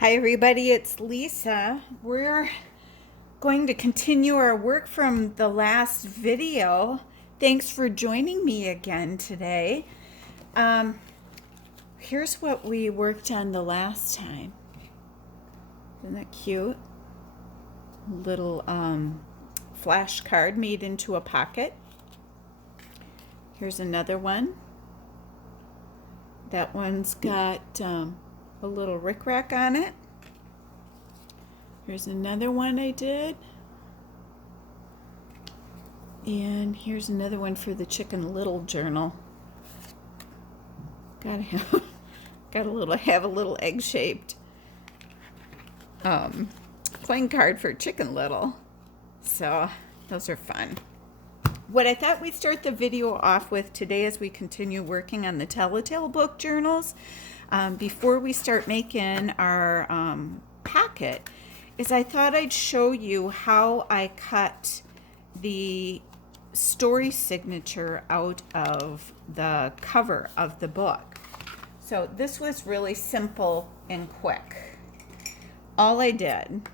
Hi everybody, it's Lisa. We're going to continue our work from the last video. Thanks for joining me again today. Here's what we worked on the last time. Isn't that cute? Little flash card made into a pocket. Here's another one. That one's got a little rickrack on it. Here's another one I did. And here's another one for the Chicken Little journal. Have a little egg-shaped playing card for Chicken Little. So those are fun. What I thought we'd start the video off with today as we continue working on the Telltale book journals, before we start making our packet, is I thought I'd show you how I cut the story signature out of the cover of the book. So this was really simple and quick. All I did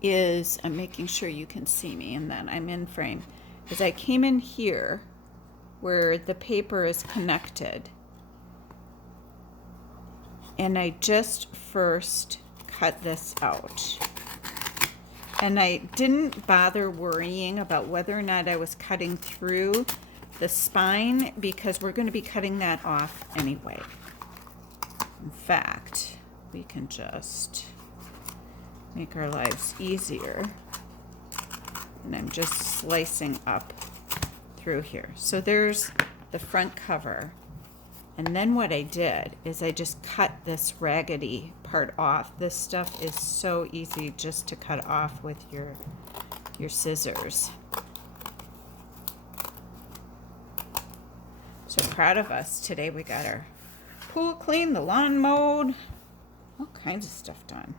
is, I'm making sure you can see me and then I'm in frame, is I came in here where the paper is connected and I just first cut this out. And I didn't bother worrying about whether or not I was cutting through the spine because we're going to be cutting that off anyway. In fact, we can just make our lives easier. And I'm just slicing up through here. So there's the front cover. And then what I did is I just cut this raggedy part off. This stuff is so easy just to cut off with your scissors. So proud of us. Today we got our pool cleaned, the lawn mowed, all kinds of stuff done.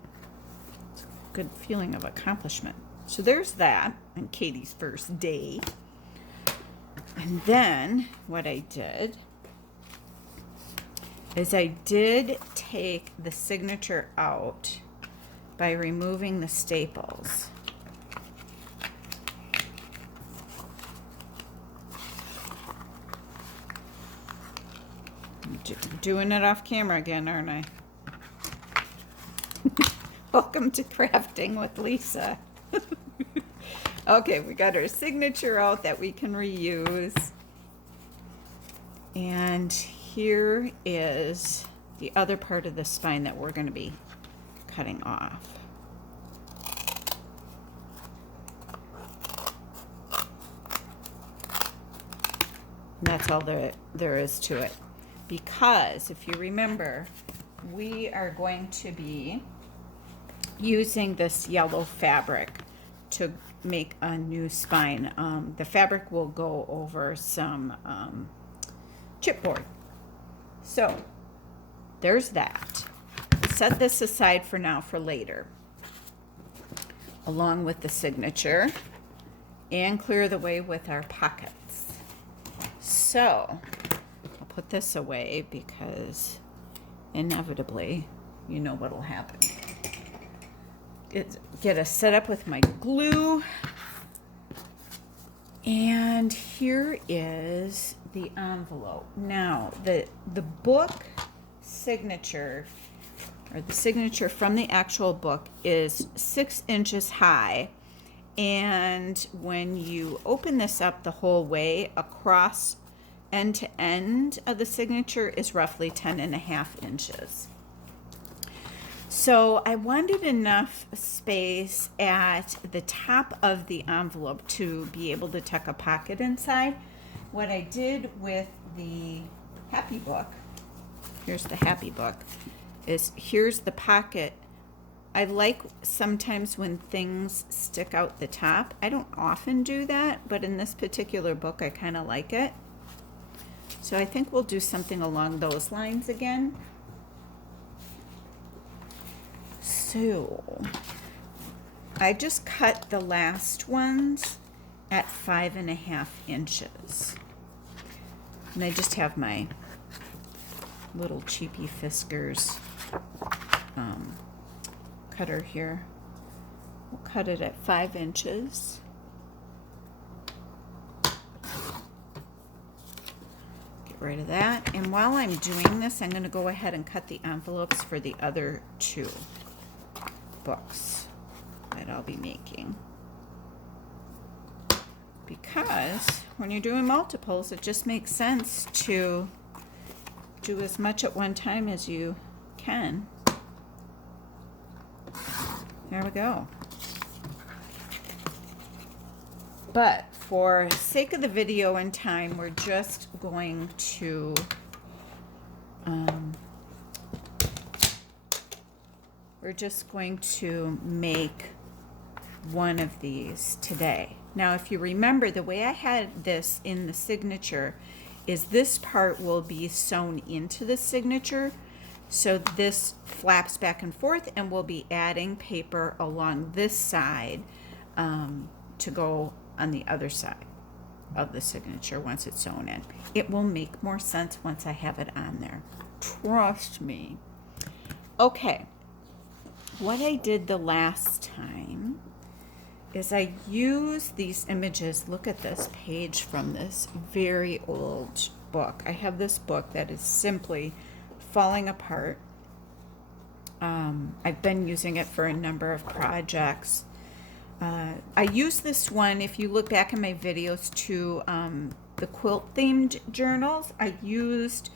It's a good feeling of accomplishment. So there's that on Katie's first day. And then what I did is I did take the signature out by removing the staples. I'm doing it off camera again, aren't I? Welcome to Crafting with Lisa. Okay, we got our signature out that we can reuse. And here is the other part of the spine that we're going to be cutting off. And that's all there is to it. Because if you remember, we are going to be using this yellow fabric to make a new spine. The fabric will go over some chipboard. So there's that. Set this aside for now for later, along with the signature, and clear the way with our pockets. So I'll put this away because inevitably you know what'll happen. Get us set up with my glue. And here is the envelope. Now, the book signature, or the signature from the actual book, is 6 inches high. And when you open this up the whole way, across end to end of the signature is roughly 10.5 inches. So I wanted enough space at the top of the envelope to be able to tuck a pocket inside. What I did with the Happy Book, here's the Happy Book, is here's the pocket. I like sometimes when things stick out the top. I don't often do that, but in this particular book I kind of like it. So I think we'll do something along those lines again. So I just cut the last ones at 5.5 inches. And I just have my little cheapy Fiskars cutter here. We'll cut it at 5 inches. Get rid of that. And while I'm doing this, I'm going to go ahead and cut the envelopes for the other 2 books that I'll be making. Because when you're doing multiples, it just makes sense to do as much at one time as you can. There we go. But for sake of the video and time, we're just going to make one of these today. Now, if you remember, the way I had this in the signature is this part will be sewn into the signature. So this flaps back and forth, and we'll be adding paper along this side to go on the other side of the signature once it's sewn in. It will make more sense once I have it on there. Trust me. Okay, what I did the last time is I used these images. Look at this page from this very old book. I have this book that is simply falling apart. I've been using it for a number of projects. I use this one, if you look back in my videos to the quilt themed journals, I used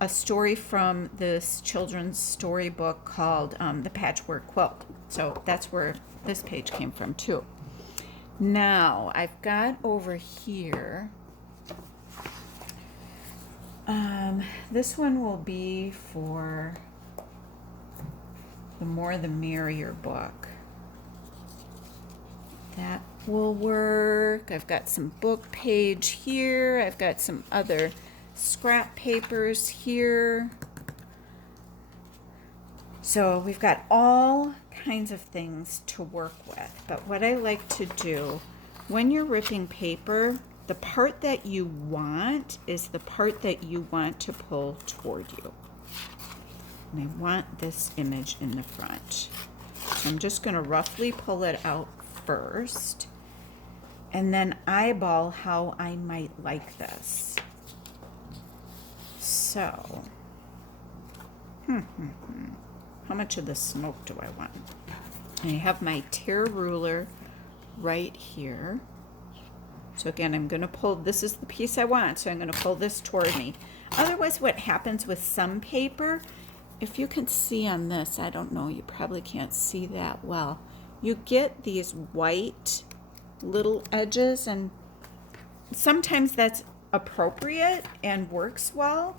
a story from this children's storybook called The Patchwork Quilt. So that's where this page came from too. Now I've got over here, this one will be for the More the Merrier book. That will work. I've got some book page here. I've got some other scrap papers here. So we've got all kinds of things to work with. But what I like to do when you're ripping paper, the part that you want is the part that you want to pull toward you. And I want this image in the front. So I'm just going to roughly pull it out first and then eyeball how I might like this. So, how much of the smoke do I want? I have my tear ruler right here. So again, I'm going to pull, this is the piece I want, so I'm going to pull this toward me. Otherwise, what happens with some paper, if you can see on this, I don't know, you probably can't see that well. You get these white little edges, and sometimes that's appropriate and works well.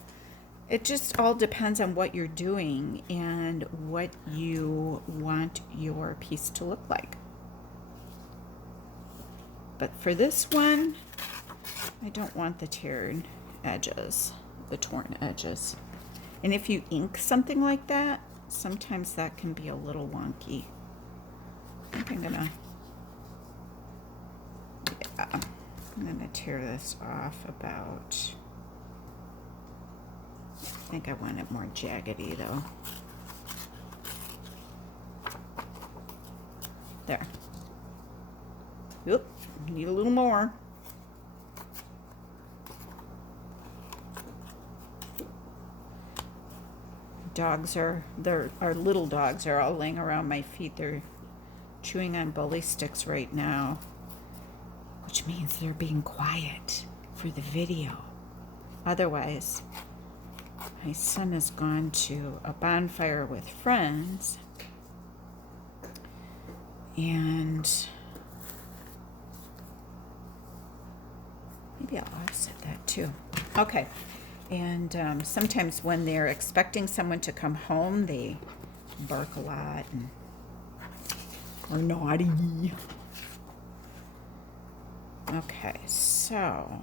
It just all depends on what you're doing and what you want your piece to look like. But for this one, I don't want the torn edges. And if you ink something like that, sometimes that can be a little wonky. I think I'm gonna tear this off about, I think I want it more jaggedy though. There. Oop, need a little more. Our little dogs are all laying around my feet. They're chewing on bully sticks right now, which means they're being quiet for the video. Otherwise, my son has gone to a bonfire with friends, and maybe I'll offset that too. Okay. And sometimes when they're expecting someone to come home, they bark a lot and are naughty. Okay, so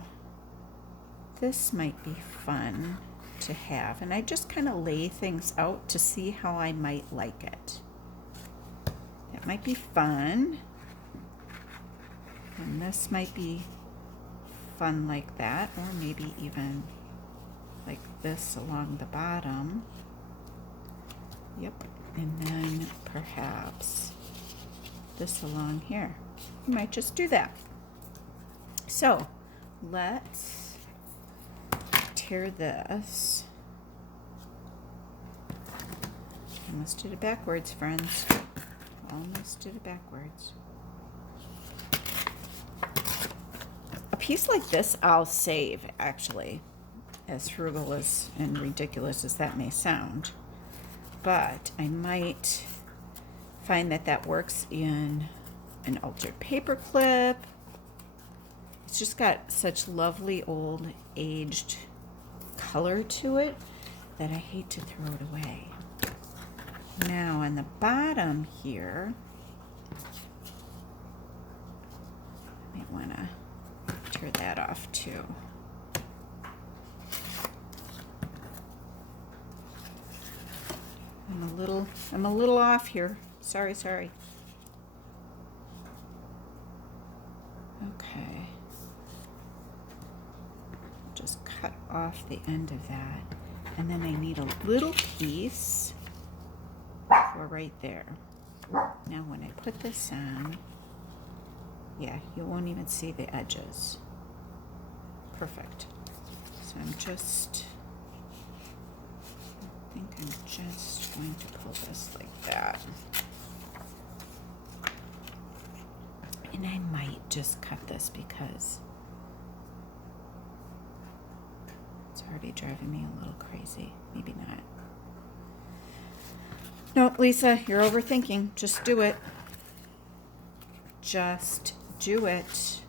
this might be fun to have. And I just kind of lay things out to see how I might like it. It might be fun. And this might be fun like that, or maybe even like this along the bottom. Yep, And then perhaps this along here. You might just do that. So let's tear this. Almost did it backwards, friends. Almost did it backwards. A piece like this I'll save, actually, as frugal as and ridiculous as that may sound. But I might find that that works in an altered paper clip. It's just got such lovely old aged color to it that I hate to throw it away. Now on the bottom here, I might want to tear that off too. I'm a little off here. Sorry. Okay. Just cut off the end of that. And then I need a little piece for right there. Now when I put this on, yeah, you won't even see the edges. Perfect. So I think I'm just going to pull this like that. And I might just cut this because it's already driving me a little crazy. Maybe not. No, Lisa, you're overthinking. Just do it. Just do it.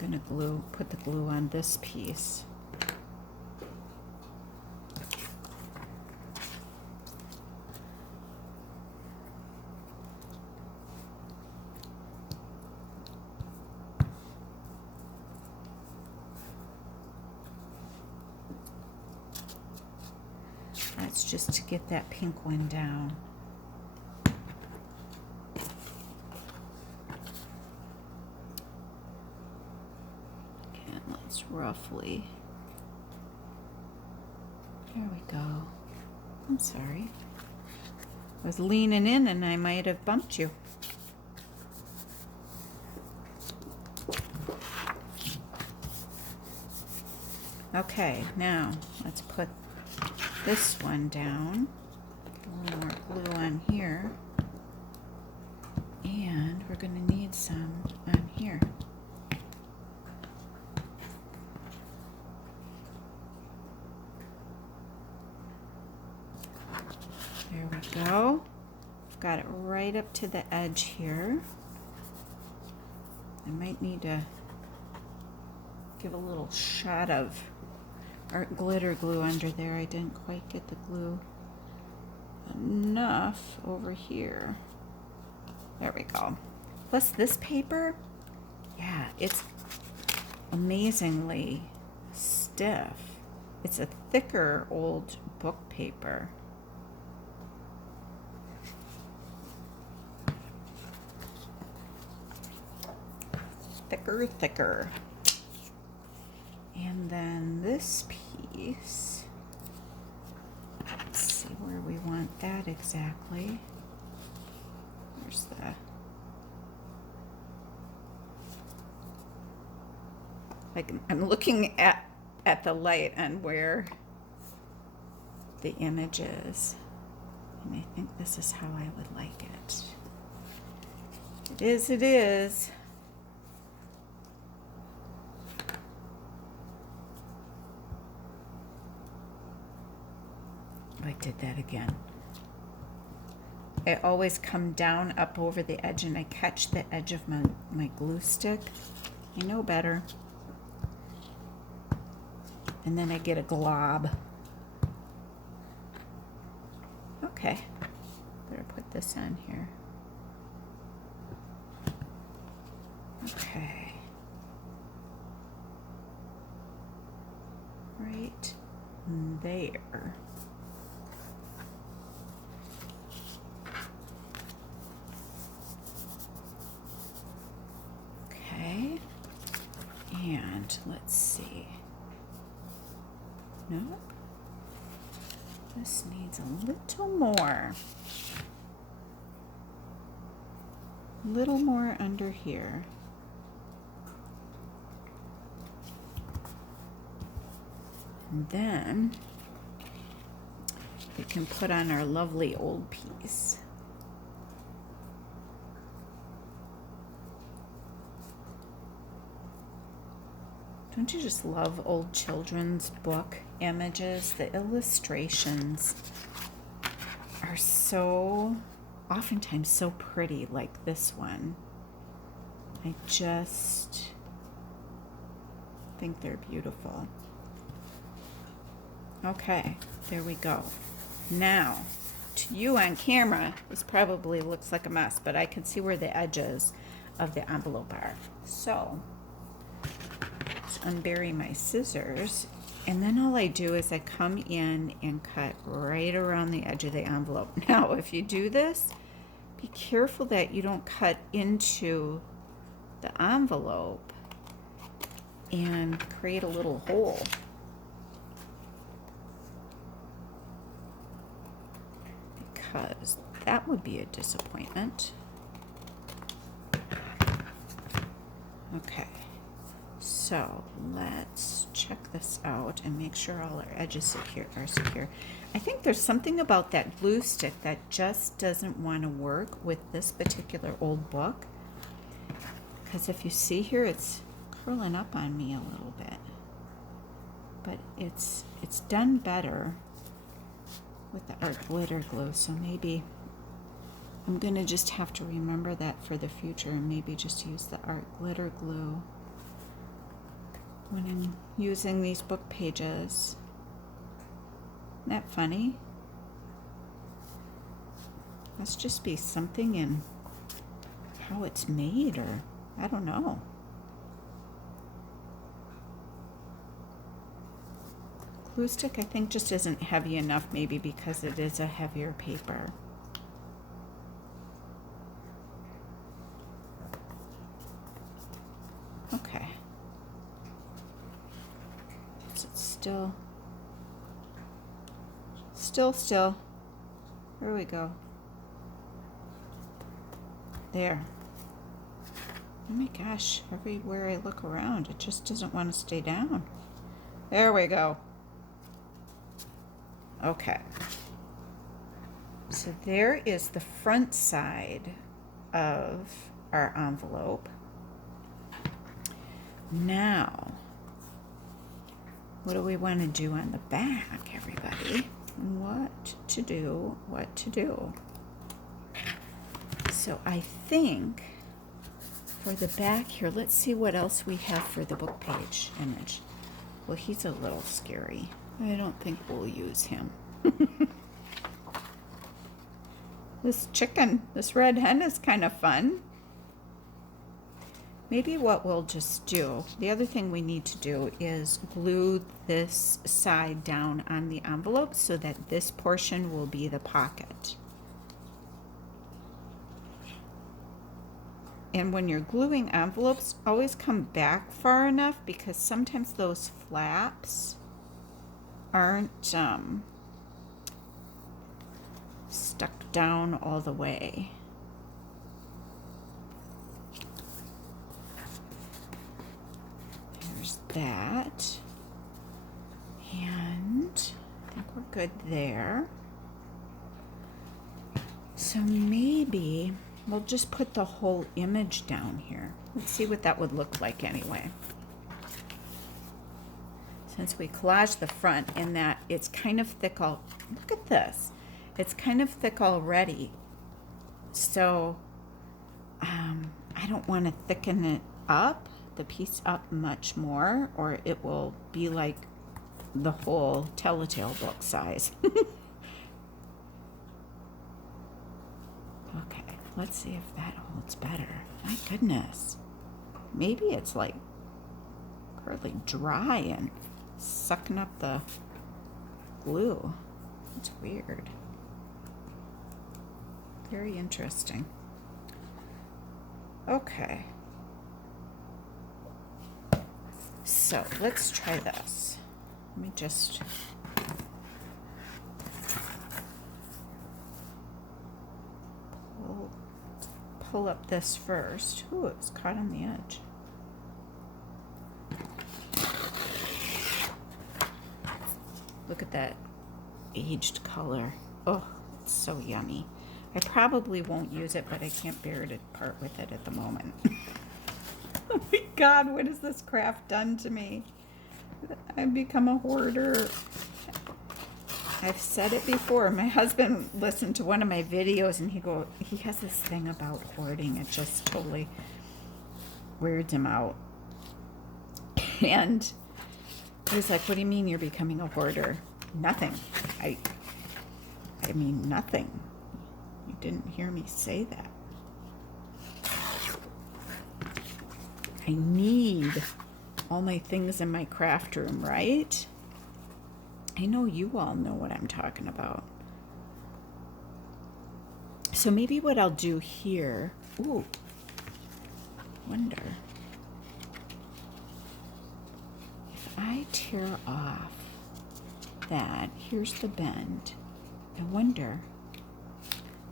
I'm gonna put the glue on this piece. That's just to get that pink one down. And let's roughly, there we go. I'm sorry. I was leaning in and I might have bumped you. Okay, now let's put this one down. A little more glue on here. And we're going to need some on here. There we go. I've got it right up to the edge here. I might need to give a little shot of art glitter glue under there. I didn't quite get the glue enough over here. There we go. Plus this paper, yeah, it's amazingly stiff. It's a thicker old book paper. Thicker. And then this piece, let's see where we want that exactly. Where's the, like, I'm looking at the light on where the image is. And I think this is how I would like it. It is. I did that again. I always come down up over the edge and I catch the edge of my glue stick. I know better. And then I get a glob. Okay, better put this on here. Okay. Right there. Okay, and let's see. No, This needs a little more. A little more under here. And then we can put on our lovely old piece. Don't you just love old children's book images? The illustrations are so, oftentimes so pretty, like this one. I just think they're beautiful. Okay, there we go. Now, to you on camera, this probably looks like a mess, but I can see where the edges of the envelope are. So, let's unbury my scissors, and then all I do is I come in and cut right around the edge of the envelope. Now, if you do this, be careful that you don't cut into the envelope and create a little hole. Because that would be a disappointment. Okay, so let's check this out and make sure all our edges are secure. I think there's something about that glue stick that just doesn't want to work with this particular old book. Because if you see here, it's curling up on me a little bit. But it's done better with the art glitter glue, so maybe I'm gonna just have to remember that for the future and maybe just use the art glitter glue when I'm using these book pages. Isn't that funny? Must just be something in how it's made, or I don't know. Glue stick, I think, just isn't heavy enough, maybe because it is a heavier paper. Okay. Is it still? Still. There we go. There. Oh my gosh, everywhere I look around, it just doesn't want to stay down. There we go. Okay, so there is the front side of our envelope. Now, what do we want to do on the back, everybody? What to do. So I think for the back here, let's see what else we have for the book page image. Well, he's a little scary. I don't think we'll use him. This chicken, this red hen is kind of fun. Maybe what we'll just do, the other thing we need to do is glue this side down on the envelope so that this portion will be the pocket. And when you're gluing envelopes, always come back far enough, because sometimes those flaps aren't stuck down all the way. There's that. And I think we're good there. So maybe we'll just put the whole image down here. Let's see what that would look like anyway. Since we collaged the front in that it's kind of thick look at this. It's kind of thick already. So I don't want to thicken it up, the piece up much more, or it will be like the whole Telltale book size. Okay, let's see if that holds better. My goodness. Maybe it's like curly dry and sucking up the glue. It's weird. Very interesting. Okay. So let's try this. Let me just pull up this first. Ooh, it's caught on the edge. Look at that aged color. Oh, it's so yummy. I probably won't use it, but I can't bear to part with it at the moment. Oh my God, what has this craft done to me? I've become a hoarder. I've said it before. My husband listened to one of my videos and he has this thing about hoarding. It just totally weirds him out. And he was like, what do you mean you're becoming a hoarder? Nothing. I mean nothing. You didn't hear me say that. I need all my things in my craft room, right? I know you all know what I'm talking about. So maybe what I'll do here, ooh, wonder if I tear off that, here's the bend. I wonder,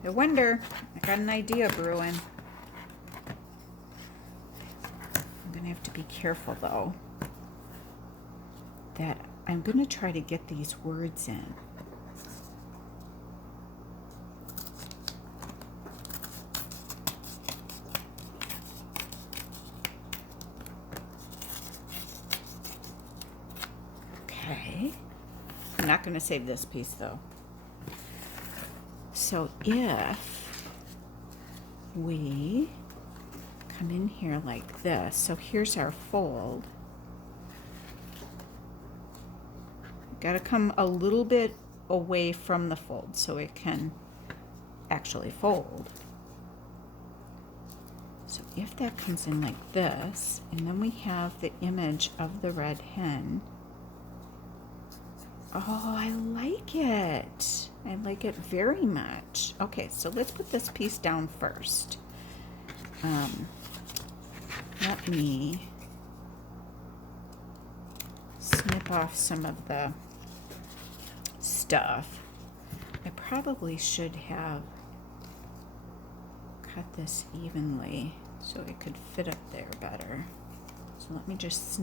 I got an idea brewing. I'm gonna have to be careful though, that I'm gonna try to get these words in. Okay, I'm not gonna save this piece though. So if we come in here like this, so here's our fold. Got to come a little bit away from the fold so it can actually fold. So if that comes in like this, and then we have the image of the red hen. Oh, I like it. I like it very much. Okay, so let's put this piece down first. Let me snip off some of the stuff. I probably should have cut this evenly so it could fit up there better. So let me just snip